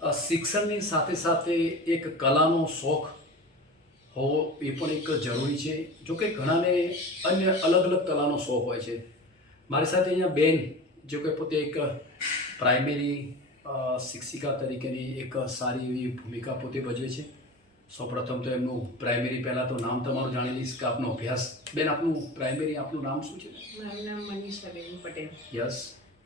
શિક્ષણની સાથે સાથે એક કલાનો શોખ હોવો એ પણ એક જરૂરી છે. જો કે ઘણાને અન્ય અલગ અલગ કલાનો શોખ હોય છે. મારી સાથે અહીંયા બેન જો કે પોતે એક પ્રાઇમરી શિક્ષિકા તરીકેની એક સારી એવી ભૂમિકા પોતે ભજવે છે. સૌપ્રથમ તો એમનું પ્રાઇમરી પહેલાં તો નામ તમારું જાણી લઈશ કે આપનો અભ્યાસ. બેન, આપનું પ્રાઇમરી આપનું નામ શું છે? મારું નામ મનીષાબેન પટેલ. યસ.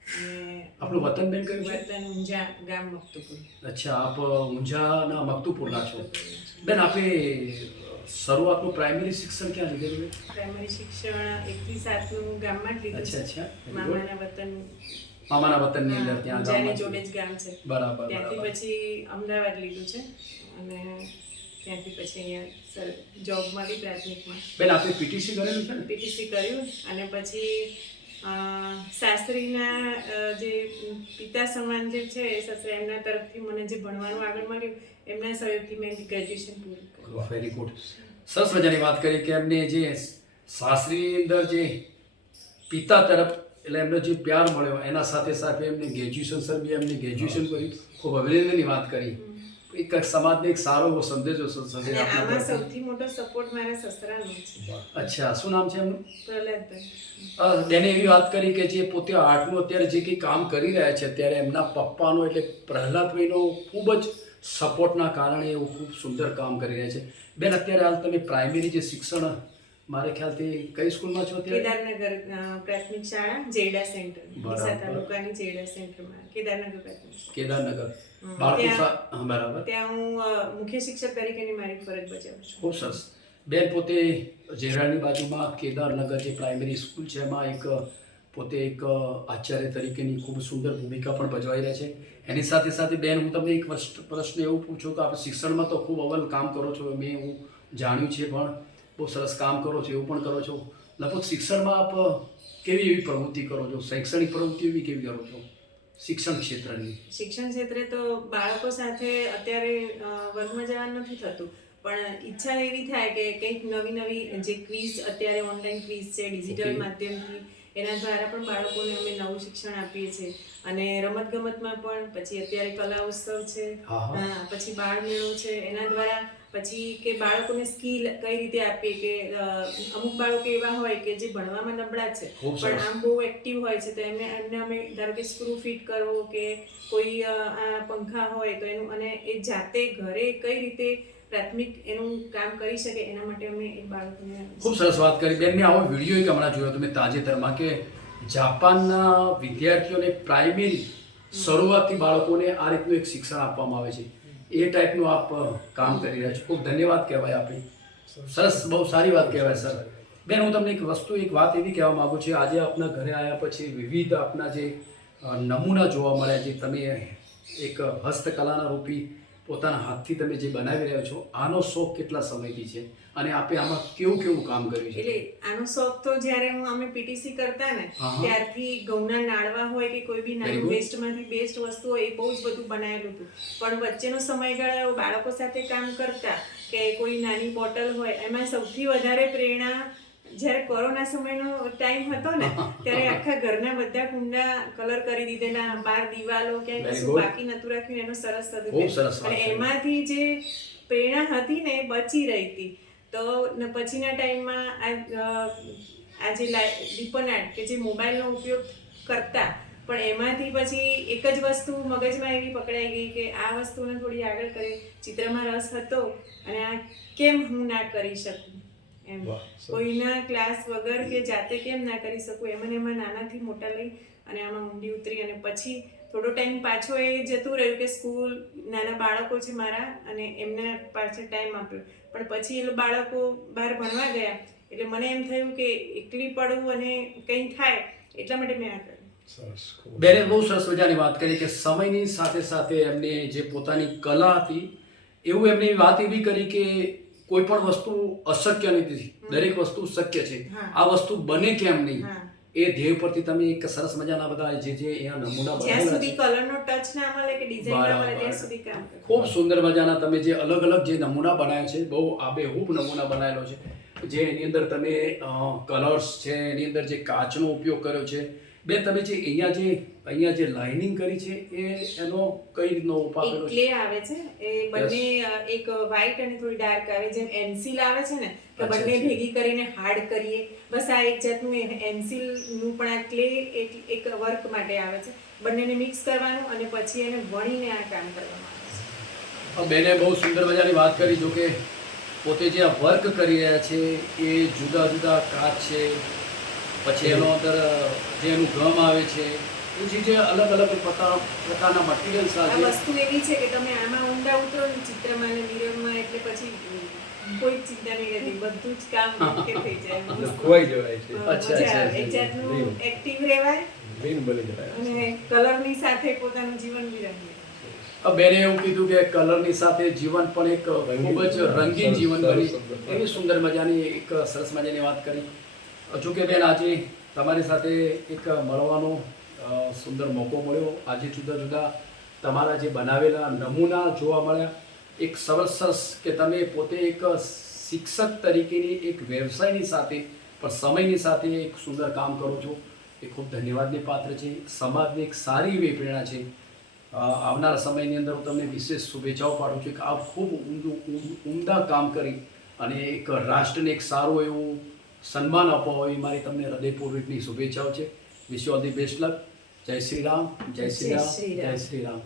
અને આપણું વતન બેન કયું છે? વતન ઊંઝા, ગામ મકતુપુર. અચ્છા, આપ ઊંઝાના મકતુપુરના છો. બેન, આપે શરૂઆતનું પ્રાઇમરી શિક્ષણ ક્યાં લીધેલું? પ્રાઇમરી શિક્ષણ 1 થી 7 ગામમાં જ લીધું અચ્છા છે. અચ્છા. મામાના વતન મામાના વતનની અંદર ત્યાં ઊંઝાની ગામમાં. જોડે જ ગામ છે. બરાબર ત્યાંથી બરાબર. પછી અમદાવાદ લીધું છે અને ત્યાંથી પછી અહીંયા જોબ મળી પ્રાથમિકમાં. બેન, આપે પીટીસી કરેલું છે ને? પીટીસી કર્યું અને પછી શાસ્ત્રીના જે પિતા સમાન જે છે એ શાસ્ત્રી એમના તરફથી મને જે ભણવાનું આગળ મળ્યું એમના સહયોગથી મેં ગ્રેજ્યુએશન પૂરું કર્યું. Very good. સરસ મજાની વાત કરી કે એમને જે શાસ્ત્રીની અંદર જે પિતા તરફ એટલે એમનો જે પ્યાર મળ્યો એના સાથે સાથે એમને ગ્રેજ્યુએશન સર બી એમને ગ્રેજ્યુએશન કર્યું. ખૂબ અભિનંદનની વાત કરી. એક સમાજને એક સારો એવો સંદેશો અને આમાં સૌથી મોટો સપોર્ટ મારા સસરાનો છે. અચ્છા, શું નામ છે એમનું? પ્રહલાદભાઈ. બેને એવી વાત કરી કે જે પોતે આર્ટનું અત્યારે જે કંઈ કામ કરી રહ્યા છે ત્યારે એમના પપ્પાનો એટલે પ્રહલાદભાઈનો ખૂબ જ સપોર્ટના કારણે એવું ખૂબ સુંદર કામ કરી રહ્યા છે. બેન, અત્યારે હાલ તમે પ્રાઇમરી જે શિક્ષણ મારે ખ્યાલથી કઈ સ્કૂલમાં છો અત્યારે? કેદારનગર પ્રાથમિક શાળા જેડા સેન્ટર, ડીસા તાલુકાની જેડા સેન્ટરમાં કેદારનગર પ્રાથમિક શાળા. કેદારનગર બરાબર. ત્યાં હું મુખ્ય શિક્ષક તરીકેની મારી ફરજ બજાવું છું. ખૂબ સરસ. બેન પોતે જેરાની બાજુમાં કેદારનગર જે પ્રાઇમરી સ્કૂલ છે એમાં એક પોતે એક આચાર્ય તરીકેની ખૂબ સુંદર ભૂમિકા પણ ભજવાઈ રહ્યા છે. એની સાથે સાથે બેન, હું તમને એક પ્રશ્ન એવું પૂછું કે આપણે શિક્ષણમાં તો ખૂબ અવ્વલ કામ કરો છો, મેં હું જાણ્યું છે, પણ બહુ સરસ કામ કરો છો, એવું પણ કરો છો. લગભગ શિક્ષણમાં આપ કેવી એવી પ્રવૃત્તિ કરો છો? શૈક્ષણિક પ્રવૃત્તિ એવી કેવી કરો છો શિક્ષણ ક્ષેત્રની? શિક્ષણ ક્ષેત્રે તો બાળકો સાથે અત્યારે વર્ગમાં જવાનું નથી થતું, પણ ઈચ્છા એવી થાય કે કંઈક નવી નવી જે ક્વિઝ અત્યારે ઓનલાઈન ક્વિઝ છે ડિજિટલ માધ્યમથી એના દ્વારા પણ બાળકોને અમે નવું શિક્ષણ આપીએ છીએ. અને રમતગમતમાં પણ પછી અત્યારે કલા ઉત્સવ છે, પછી બાળ મેળો છે, એના દ્વારા પછી કે બાળકોને સ્કિલ કઈ રીતે આપીએ કે અમુક બાળકો એવા હોય કે જે ભણવામાં નબળા છે પણ આમ બહુ એક્ટિવ હોય છે, તો એમને અમે ધારો કે સ્ક્રૂ ફિટ કરવો કે કોઈ આ પંખા હોય તો એનું અને એ જાતે ઘરે કઈ રીતે પ્રાથમિક એનું કામ કરી શકે એના માટે અમે એ બાળકોને. ખૂબ સરસ વાત કરી બેન. મેં આવો વિડીયો એક હમણાં જોયો તમે તાજેતરમાં કે જાપાનના વિદ્યાર્થીઓને પ્રાઇમરી શરૂઆતથી બાળકોને આ રીતનું એક શિક્ષણ આપવામાં આવે છે. એ ટાઈપનું આપ કામ કરી રહ્યા છો. ખૂબ ધન્યવાદ કહેવાય આપણી. સરસ, બહુ સારી વાત કહેવાય સર. બેન, હું તમને એક વાત એવી કહેવા માગું છું. આજે આપના ઘરે આવ્યા પછી વિવિધ આપના જે નમૂના જોવા મળ્યા, જે તમે એક હસ્તકલાના રૂપી પોતાના હાથથી તમે જે બનાવી રહ્યો છો, આનો શોખ કેટલા સમયથી છે અને આપે આમાં કેવું કેવું કામ કર્યું છે? એટલે આનો શોખ તો જ્યારે અમે પીટીસી કરતા ને ત્યારથી ઘઉંના નાળવા હોય કે કોઈ બી નાનું વેસ્ટમાંથી બેસ્ટ વસ્તુ હોય એ બહુ જ બધું બનાવેલું હતું. પણ વચ્ચેનો સમયગાળો બાળકો સાથે કામ કરતા કે કોઈ નાની બોટલ હોય એમાં સૌથી વધારે પ્રેરણા જ્યારે કોરોના સમયનો ટાઈમ હતો ને ત્યારે આખા ઘરના બધા કુંડા કલર કરી દીધેલા, બાર દિવાલો ક્યાંય કશું બાકી નતું રાખ્યું, એનો સરસ થતું. અને એમાંથી જે પ્રેરણા હતી ને એ બચી રહી હતી. તો પછીના ટાઈમમાં આ જે રિપન આર્ટ કે જે મોબાઈલનો ઉપયોગ કરતા પણ એમાંથી પછી એક જ વસ્તુ મગજમાં એવી પકડાઈ ગઈ કે આ વસ્તુને થોડી આગળ કરી, ચિત્રમાં રસ હતો અને આ કેમ હું ના કરી શકું એમ, કોઈના ક્લાસ વગર કે જાતે કેમ ના કરી શકું, એમાં નાનાથી મોટા લઈ અને આમાં ઊંડી ઉતરી. અને પછી થોડો ટાઈમ પાછો એ જતું રહ્યું કે સ્કૂલ, નાના બાળકો છે મારા અને એમના પાછળ ટાઈમ આપ્યો, પણ પછી એ બાળકો બહાર ભણવા ગયા એટલે મને એમ થયું કે એકલી પડવું અને કંઈ થાય એટલા માટે મેં આ કર્યું. બેને બહુ સરસ મજાની વાત કરી કે સમયની સાથે સાથે એમને જે પોતાની કલા હતી એવું એમની વાત એવી કરી કે કોઈ પણ વસ્તુ અશક્ય નથી, દરેક વસ્તુ શક્ય છે. આ વસ્તુ બને કેમ નહીં એ ધ્યેય પરથી તમે એક સરસ મજાના બધા જે અહીંયા નમૂના બનાવેલા છે, કલરનો ટચ ના મળે કે ડિઝાઇન ના મળે ત્યાં સુધી કામ કરે. ખૂબ સુંદર મજાના તમે જે અલગ અલગ જે નમૂના બનાવ્યા છે, બહુ આબેહૂબ નમૂના બનાવેલો છે. જે એની અંદર તમે કલર્સ છે, એની અંદર જે કાચનો ઉપયોગ કર્યો છે, બેન તમે જે અહીંયા જે લાઇનિંગ કરી છે એનો કઈ રીતનો ઉપાય એક આપેલો છે? ક્લે આવે છે એ બંને એક વ્હાઈટ અને થોડી ડાર્ક આવે જેમ એન્સિલ આવે છે ને કે અચ્છા, બંને અચ્છા. ભેગી કરીને હાર્ડ કરીએ બસ આ એક જાતનું એન્સિલ નું પણ આ ક્લે એક વર્ક માટે આવે છે બંનેને મિક્સ કરવાનું અને પછી એને વણીને આ કામ કરવામાં આવે છે. બેને બહુ સુંદર મજાની વાત કરી જો કે પોતે જે આ વર્ક કરી રહ્યા છે એ જુદા જુદા કાચ છે, પછી એનો અંદર જે એનું ગમ આવે છે, પછી જે અલગ અલગ પ્રકારના મટીરિયલ્સ આ આવે વસ્તુ એવી છે કે તમે આમાં ઊંડા ઉતરો ને ચિત્રમાં અને મિરરમાં એટલે પછી કોઈ જ ચિંતા નહીં રહેતી બધું જ કામ ઓકે થઈ જાય ખોવાઈ જવાય છે, અચ્છા, મજા અચ્છા, આવે. એક અચ્છા. જાતનું એક્ટિવ રહેવાય ગ્રીન બની જવાય. અને કલરની સાથે પોતાનું જીવન બી રંગે. બેને એવું કીધું કે કલરની સાથે જીવન પણ એક ખૂબ જ રંગીન જીવન કરી એવી સુંદર મજાની એક સરસ મજાની વાત કરી. જો કે બેન આજે તમારી સાથે એક મળવાનો સુંદર મોકો મળ્યો. આજે જુદા જુદા તમારા જે બનાવેલા નમૂના જોવા મળ્યા. એક સરસ કે તમે પોતે એક શિક્ષક તરીકેની એક વ્યવસાયની સાથે પણ સમયની સાથે એક સુંદર કામ કરો છો એ ખૂબ ધન્યવાદની પાત્ર છે. સમાજની એક સારી એવી પ્રેરણા છે. આવનારા સમયની અંદર હું તમને વિશેષ શુભેચ્છાઓ પાઠવું છું કે આપ ખૂબ ઉમદા કામ કરી અને એક રાષ્ટ્રને એક સારું એવું સન્માન આપવા હોય એ મારી તમને હૃદયપૂર્વકની શુભેચ્છાઓ છે. Wish you all the best luck. જય શ્રી રામ, જય શ્રી રામ, જય શ્રી રામ.